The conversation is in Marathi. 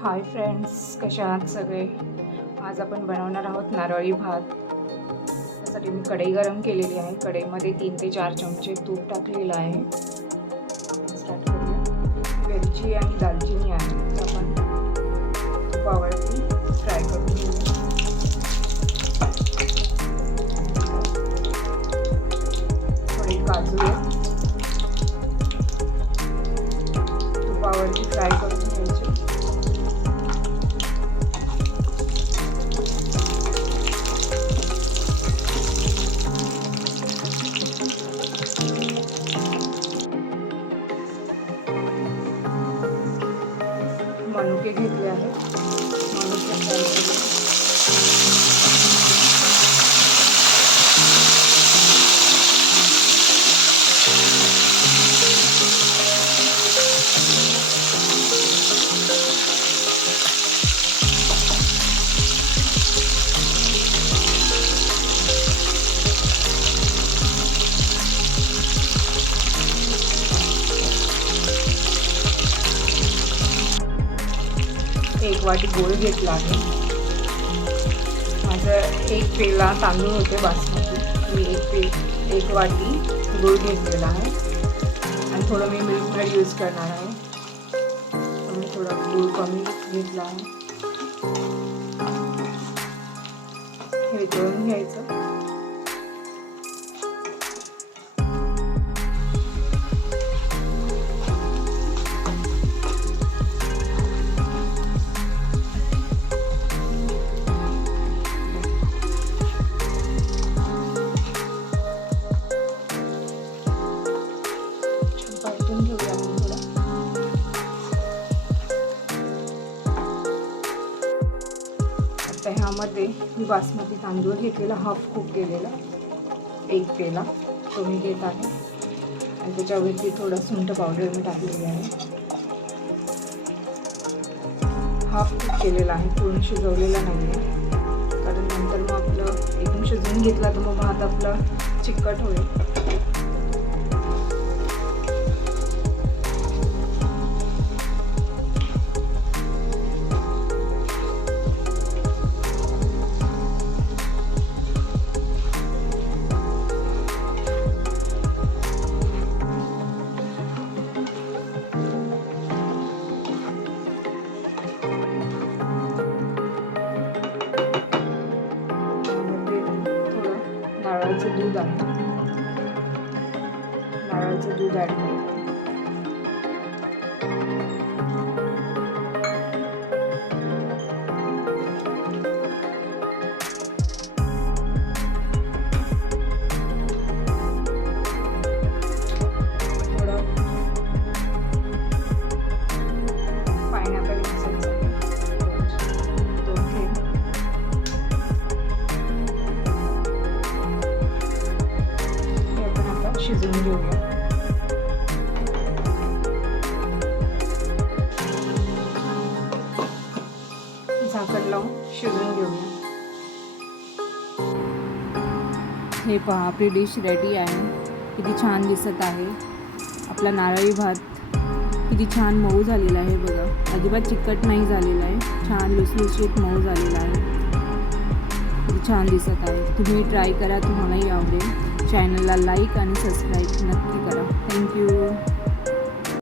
हाय फ्रेंड्स, कशा आहात सगळे. आज आपण बनवणार आहोत नारळी भात. त्यासाठी मी कढई गरम केलेली आहे. कढईमध्ये 3 ते 4 चमचे तूप टाकलेलं आहे. स्टार्ट करूया. वेलची आणि दालचिनी आहे ते आपण तुपावरती फ्राय करून घेऊया. थोडे काजू तुपावरती फ्राय करून घ्यायचे. मनुके घेतले आहेत. मनुके फ्राय केले. एक वाटी गूळ घेतला आहे. माझं 1 पेला तांदूळ होते बासमती. मी एक वाटी गूळ घेतलेला आहे आणि थोडं मी मिल्क मेड यूज करणार आहे. मी थोडा गूळ कमी घेतला आहे. हे वितळून घ्यायचं. आता ह्यामध्ये मी बासमती तांदूळ घेतलेला, हाफ कुक केलेला 1 पेला तो मी घेत आहे आणि त्याच्यावरती थोडं सुंठ पावडर मी टाकलेली आहे. हाफ कुक केलेला आहे, पूर्ण शिजवलेला नाही आहे, कारण नंतर मग आपलं एकदम शिजवून घेतला तर मग भात आपला चिकट होईल. नारळाचं दूध आहे. नारळाचं दूध ॲड करायचं. थोडं पायनॅपल मिक्सायचं. 2 थेंब. शिजवून घेऊया. झाकण लावून शिजवून घेऊया. हे पहा, आपली डिश रेडी आहे. किती छान दिसत आहे. आपला नारळी भात किती छान मऊ झालेला आहे बघा. अजिबात चिकट नाही झालेला आहे. छान लुसलुशीत मऊ झालेला आहे. किती छान दिसत आहे. तुम्ही ट्राय करा, तुम्हालाही आवडेल. चॅनलला लाईक आणि सबस्क्राईब नक्की करा. थँक्यू.